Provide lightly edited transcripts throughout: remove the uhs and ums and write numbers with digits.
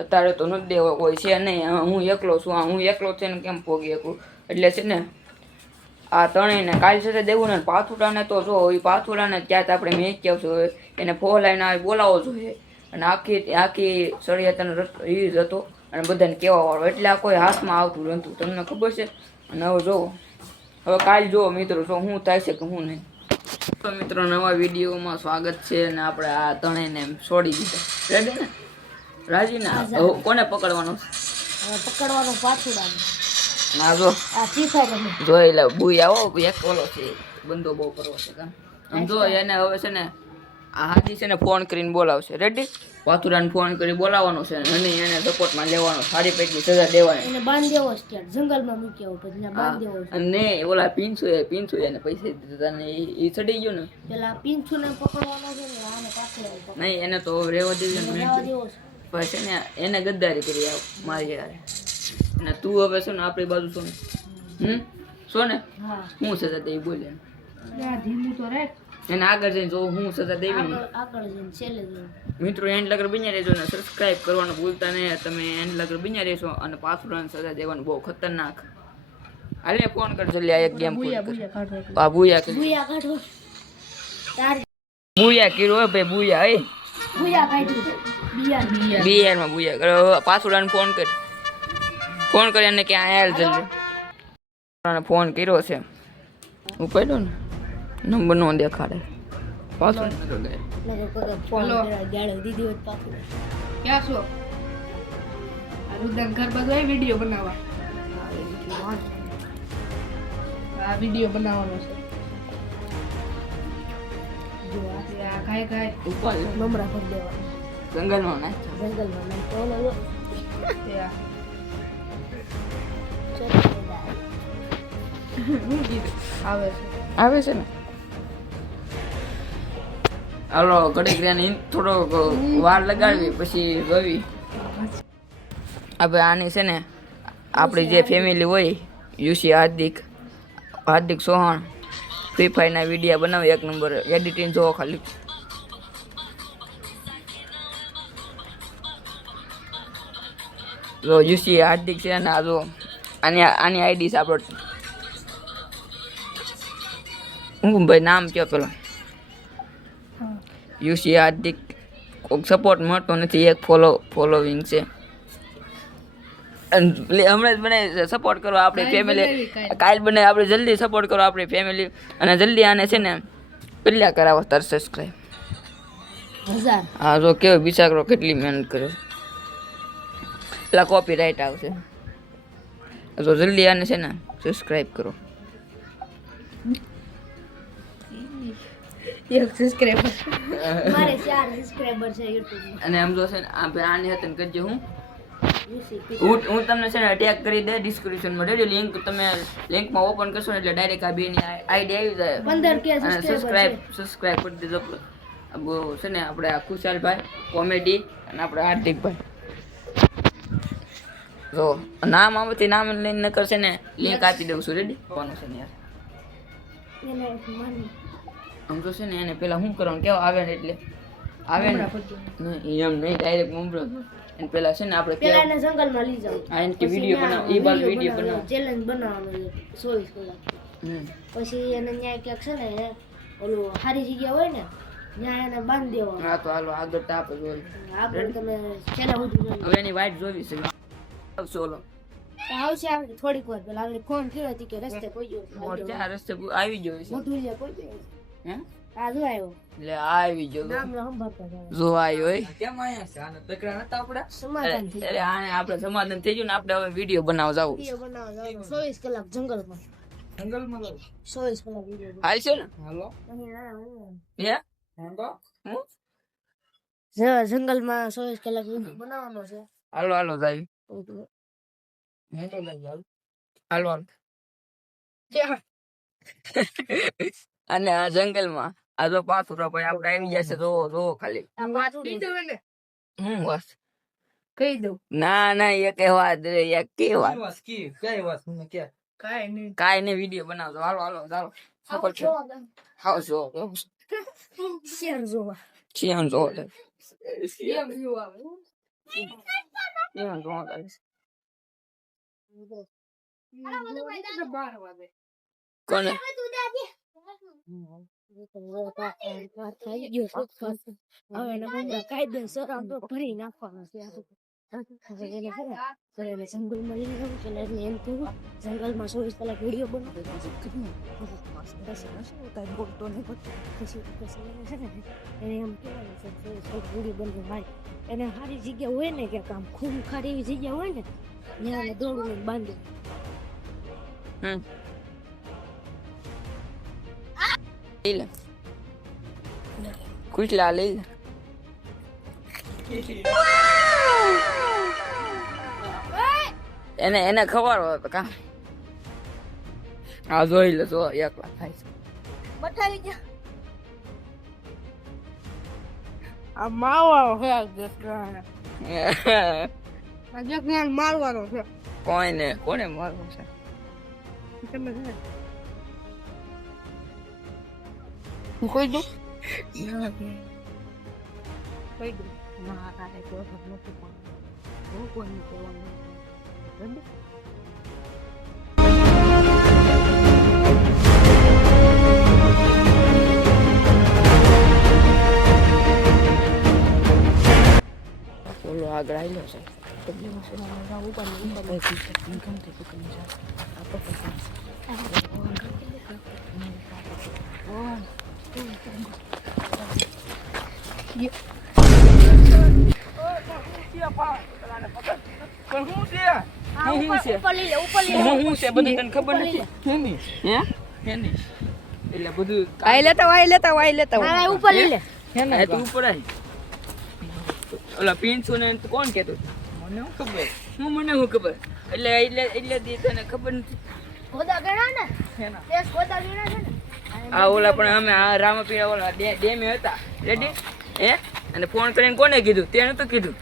અત્યારે તો નથી દેવો કોઈ છે નહીં. હું એકલો છું. હું એકલો છે ને કેમ પોગી શકું. એટલે છે ને આ ત્રણેયને કાલ સાથે દેવું ને પાથુડાને તો જો એ પાથુડાને ત્યાં આપણે મેચ આવશું એને ફોર લાઈન આવી બોલાવો જોઈએ. અને આખી સળિયાતાનો એ જ હતો અને બધાને કહેવા વાળો એટલે આ કોઈ હાથમાં આવતું નહોતું. તમને ખબર છે. અને હવે જોવો હવે કાલ જુઓ મિત્રો શું થાય છે કે હું નહીં. તો મિત્રો નવા વિડીયોમાં સ્વાગત છે. અને આપણે આ ત્રણેયને છોડી દીધા. રેડી ને રાજી ને કોને પકડવાનું પાછુડાને ના જો જોઈ લે બુઈ આવો એક ઓલો છે બંદો બહુ કરવો છે કામ જો એને હવે છે ને આ હાજી છે ને ફોન કરીને બોલાવશે. રેડી પાથુરાને ફોન કરી બોલાવવાનો છે અને એને સપોર્ટમાં લેવાનો. સારી પૈકી સજા દેવાની. એને બાંધ દેવો છે જંગલમાં મૂકી આવો એટલે બાંધ દેવો છે. અને ઓલા પીંછુ એને પૈસા દીધા ને એ ચડી ગયો ને પેલા પીંછુને પકડવાનો છે ને આને પાછળ નહીં એને તો રેવા દેજો ને રહેવા દેવો છે. પછી ને એને ગદ્દારી કરી આવ મારી યાર. અને તું હવે છે ને આપણી બાજુ છો ને છો ને હું સજા દેવી બોલે ધીમું તો રે એને આગળ જઈને જો હું સજા દેવી ને આગળ જઈને છેલ્લે મિત્રો એન્ડ લગર બન્યા રહેજો ને સબસ્ક્રાઇબ કરવાનું ભૂલતા નહીં. તમે એન્ડ લગર બન્યા રહેશો અને પાછું સજા દેવાનું બહુ ખતરનાક. હાલે ફોન કર જલ્દી એક ગેમ આ બુયા કાઢો તાર બુયા કર્યો ભાઈ બુયા એ બુયા કાઢ્યું બિયાર માં બુયા કરો. પાછુડાને ફોન કરી અને ક્યાં આયા જલ્દી ફોન કર્યો છે ઉપાડ્યો ને નંબર નો દેખાડે પાછું ફોન ગાળો દીધી હોત પાછું ક્યાં છો આ રુદન ઘર બધો વિડિયો બનાવવા આ વિડિયો બનાવવાનો છે જો આ કાય ઉપર નમરા પર દેવા જંગલમાં ના તો લો આવે છે ને હાલો ઘડીક રેને થોડો વાર લગાડવી પછી જોવી. હવે આની છે ને આપણી જે ફેમિલી હોય યુસી હાર્દિક સોહણ ફ્રી ફાયરના વિડીયો બનાવે એક નંબર એડિટિંગ જોવો ખાલી. જો યુસી હાર્દિક છે ને આ જો આની આઈડી છે આપણો હું ભાઈ નામ કયો પેલો યુસી હાર્દિક કોઈક સપોર્ટ મળતો નથી. એક ફોલોવિંગ છે હમણાં જ બને સપોર્ટ કરો આપણી ફેમિલી. કાલ બને આપણે જલ્દી સપોર્ટ કરો આપણી ફેમિલી અને જલ્દી આને છે ને પેલા કરાવો તાર સબસ્ક્રાઈબ. હા જો કેવો બિચારો કેટલી મહેનત કરે પેલા કોપી રાઈટ આવશે. તો જલ્દી આને છે ને સબસ્ક્રાઈબ કરો. મારે 4 સબસ્ક્રાઇબર છે YouTube અને આમ જો છે ને આને હતન કરજો હું તમને છે ને ટેગ કરી દે ડિસ્ક્રિપ્શનમાં રેડી લિંક તમે લિંકમાં ઓપન કરશો ને એટલે ડાયરેક્ટ આ બેની આઈડી આવી જાય 15k સબસ્ક્રાઇબ કરી દેજો. બહુ છે ને આપણે આ ખુશાલભાઈ કોમેડી અને આપણે હાર્દિકભાઈ જો નામ આવતી નામ લઈને કરશે ને લિંક આપી દઉં છું. રેડી કોનું છે ને યાર આમ તો છે ને એને પેલા શું કરવાનું કેવા આવે ને એટલે આવે ને એમ નહીં ડાયરેક્ટ મમરો એને પેલા છે ને આપણે પેલા એને જંગલમાં લઈ જાવ આ એને વિડિયો બનાવ ઈ બાલ વિડિયો બનાવ ચેલેન્જ બનાવવાનો 24 કલાક પછી એને ન્યાય ક્યાંક છે ને ઓલું સારી જગ્યા હોય ને ન્યાય એને બાંધ દેવાનો. હા તો હાલો આગળ તાપ જોઈ આગળ તમે છેલ્લા સુધી હવે એની વાઈટ જોવી છે સોલો આવશે થોડીક વાર પેલા આપણે ફોન કર્યો હતી કે રસ્તે કોઈ ગયો મોટા રસ્તે આવી ગયો છે મોટું લે કોઈ ગયો હે આ જો આવ્યો લે આવી ગયો નામ સંભાળતા જાય જો આવ્યો એ કેમ આયા છે આને પકડા નતા આપણે સમાધાન થઈ અરે આને આપણે સમાધાન થઈ ગયું ને આપણે હવે વિડિયો બનાવવા જાવું વિડિયો બનાવવા જાવ 24 કલાક જંગલમાં જંગલમાં જાવ 24 કલાક વિડિયો હાલ છે ને હાલો હે હાંડો જંગલમાં 24 કલાક વિડિયો બનાવવાનો છે. હાલો જાય હાંડો લઈ જાવ હાલો અને આ જંગલમાં આ જો પાથુરા ભાઈ આપણે આવી જશે જો ખાલી આ પાછું દીધું ને હું બસ કહી દઉં ના એક વાત રે એક કે વાત વાત કઈ વાત મને કે કાઈ નહીં કાઈ ને વિડિયો બનાવજો હાલો ચાલો હાઉ જો શેર જોવા ચિયાન જો શેર જોવા એમાં ધોવા લાગે છે. કોને થઈ ગયો હવે એને મમ્મી કાયદેસર આમ તો ભરી નાખવાનો છે હવે એને છે ને તો એને જંગલમાં લઈ જવું છે ને એટલે એમ કહેવું જંગલમાં 24 કલાક વિડીયો બનાવો પછી બોલતો નહીં પછી એને છે ને એને એમ કહેવાનું છે 24 કલાક વિડીયો બનાવો ભાઈ એને સારી જગ્યા હોય ને કે આમ ખૂંખાર એવી જગ્યા હોય ને ત્યાં એને દોડું લઈને બાંધ્યું લઈ લે કુટલા લઈ લે એને ખબર હોય તો કામ આ જોઈ લે જો એકલા થાય છે બતાવી ગયા આ મારવાનો છે આ જ્ઞાન મારવાનો છે કોને મારવું છે તમે છે હું કહી દઉં કહી દઉં ના તારે તો નથી પણ હું કોઈ કહેવાનું બોલો આગળ આવેલો છે ઉપર લઈ લે હું છે બધું તને ખબર નથી એટલે બધું હા ઉપર લઈ લે તું ઉપર આય ઓલા પિન્સુ ને કોણ કેતો મને શું ખબર એટલે દી તને ખબર નથી ખોદા ગણા ને દેશ ખોદા ગણા છે ને આ ઓલા પણ અમે આ રામપીરા ઓલા ડેમે હતા રેડી હે અને ફોન કરીને કોને કીધું તે નતું કીધું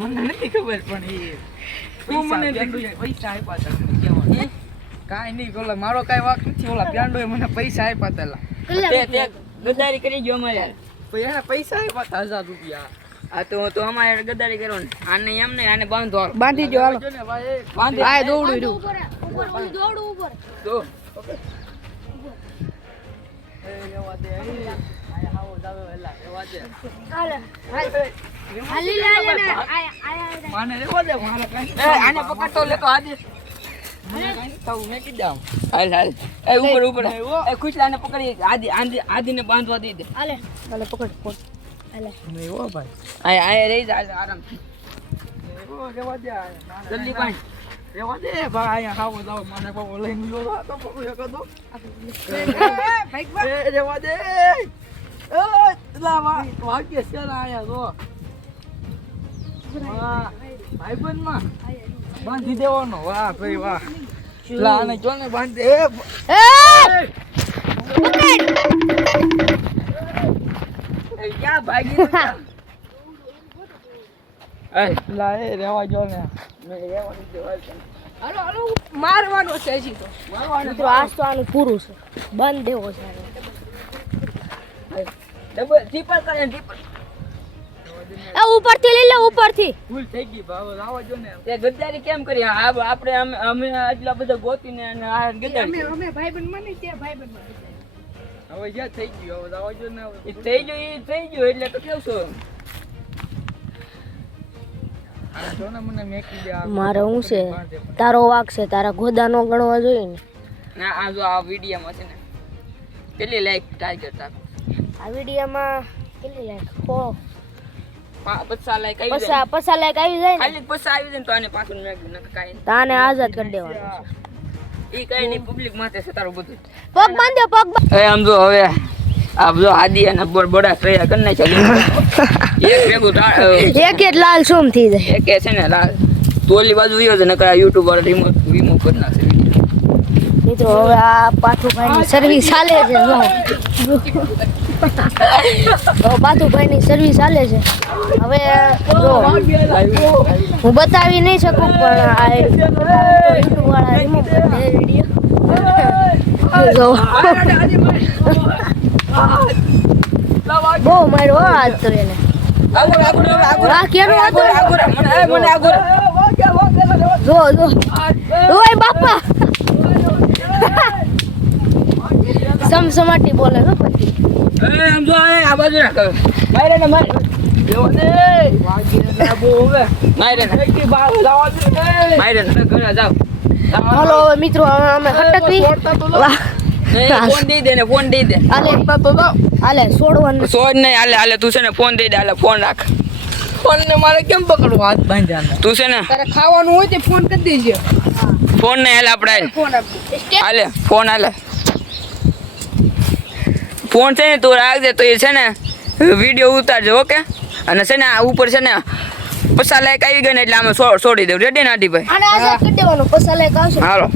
મને નથી ખબર પણ પૈસા આપ્યા હતા કાંઈ નહીં ઓલા મારો કાંઈ વાક નથી ઓલા પ્યાંડોએ મને પૈસા આપ્યા હતા તે ગદ્દારી કરી ગયો અમારે યાર પછી એને પૈસા આપ્યા હતા 1000 રૂપિયા આ તો અમારે ગદ્દારી કરવાની આને એમ નહીં આને બાંધો હાલો બાંધી જો હાલો જો ને ભાઈ બાંધી આ દોડું રહ્યું ઉપર દોડું ઉપર તો રેવા દે આયા આવો જાવે વેલા રેવા દે હાલે હાલી લે ને આયા માને રેવા દે મારા કાંઈ આને પકડતો લેતો આજે મેં કીધા હાલ ઉપર એ ખુશલાને પકડી આદિને બાંધવા દઈ દે હાલે પકડ ફોન હાલે નહીં હો ભાઈ આયા રહી જા આરામથી રેવા દે જલ્દી બાંધ રેવા દે ભાઈ આયા આવો જાવ મને બાબો લઈને ગયો તો પકડો એક દો રેવા દે વાગ્ય છે આયા તો વાહ ભાઈબંધ માં બાંધી દેવાનો વાહ ભાઈ વાહ લાને જો ને બાંધી ક્યાં ભાગી લા એ રેવા જો ને મારવાનો છે હજી તો મિત્રો આજ તો આનું પૂરું છે બંધ દેવો છે ડબલ ટ્રિપલ કરે ટ્રિપલ એ ઉપરથી લઈ લે ઉપરથી ભૂલ થઈ ગઈ ભાવ લાવા જો ને તે ગદ્દારી કેમ કરી આપણે અમે આટલા બધા ગોતીને અને આ ગદ્દારી અમે ભાઈબંધ મને તે ભાઈબંધ મને હવે જ્યાં થઈ ગયું હવે લાવા જો ને એ થઈ ગયું એટલે તો કેવું છો આ જો ને મને મેકી દે આ મારે હું છે તારો વાક છે તારા ગોદા નો ગણવા જોઈએ ને ના આ જો આ વિડીયોમાં છે ને કેટલી લાઈક ટાર્ગેટ હતા આ વિડીયોમાં કેટલી લાઈક 50 લાઈક આવી પસા પસા લાઈક આવી જાય ને ખાલી 50 આવી જાય ને તો આને પાછું મેક ન કાઈ તાને આઝાદ કરી દેવાનો ઈ કાઈ નહીં પબ્લિક માટે છે તારું બધું પગ બાંધ્યો પગ એ આમ જો હવે આપ જો આદિ અને બડા ટ્રેયા કરી નાખ્યા એક ભેગું એક જ લાલ સોમ થઈ જાય એક છે ને લાલ તો ઓલી બાજુ વિયો છે નકર યુટ્યુબ વાળા રિમૂવ કરી નાખશે મિત્રો હવે આ પાથુભાઈની સર્વિસ ચાલે છે જો પાથુભાઈની સર્વિસ ચાલે છે હવે જો હું બતાવી નહીં શકું પણ આ યુટ્યુબ વાળા રિમૂવ કરી દે વિડીયો જો બહુ માર્યો આજ તો એને આ કેનું હતું? મને આગળ જો ઓય બાપા સમસમાટી બોલે હો પછી આમ જો આ બાજુ રાખ મારે ને મારે મારે ને ઘરે જાવ હાલો હવે મિત્રો અમે હટકવી વાહ ફોન દઈ દે ને ફોન દઈ દે હાલે છોડવાનું સોજ નહીં હાલે તું છે ને ફોન દઈ દે હાલે ફોન રાખ ફોન ને મારે કેમ પકડવું હાથ બાંધ્યા તું છે ને તારે ખાવાનું હોય તે ફોન કરી દેજો ફોન નહીં હાલે આપણે ફોન આપજો હાલે ફોન હાલે ફોન છે ને તું રાખજે તો એ છે ને વિડીયો ઉતારજો ઓકે અને છે ને આ ઉપર છે ને પૈસા લાયક આવી ગઈ ને એટલે અમે છોડી દઉં રેડી નાટી ભાઈ આને આઝાદ કરી દેવાનો પૈસા લઈ આવશે હાલો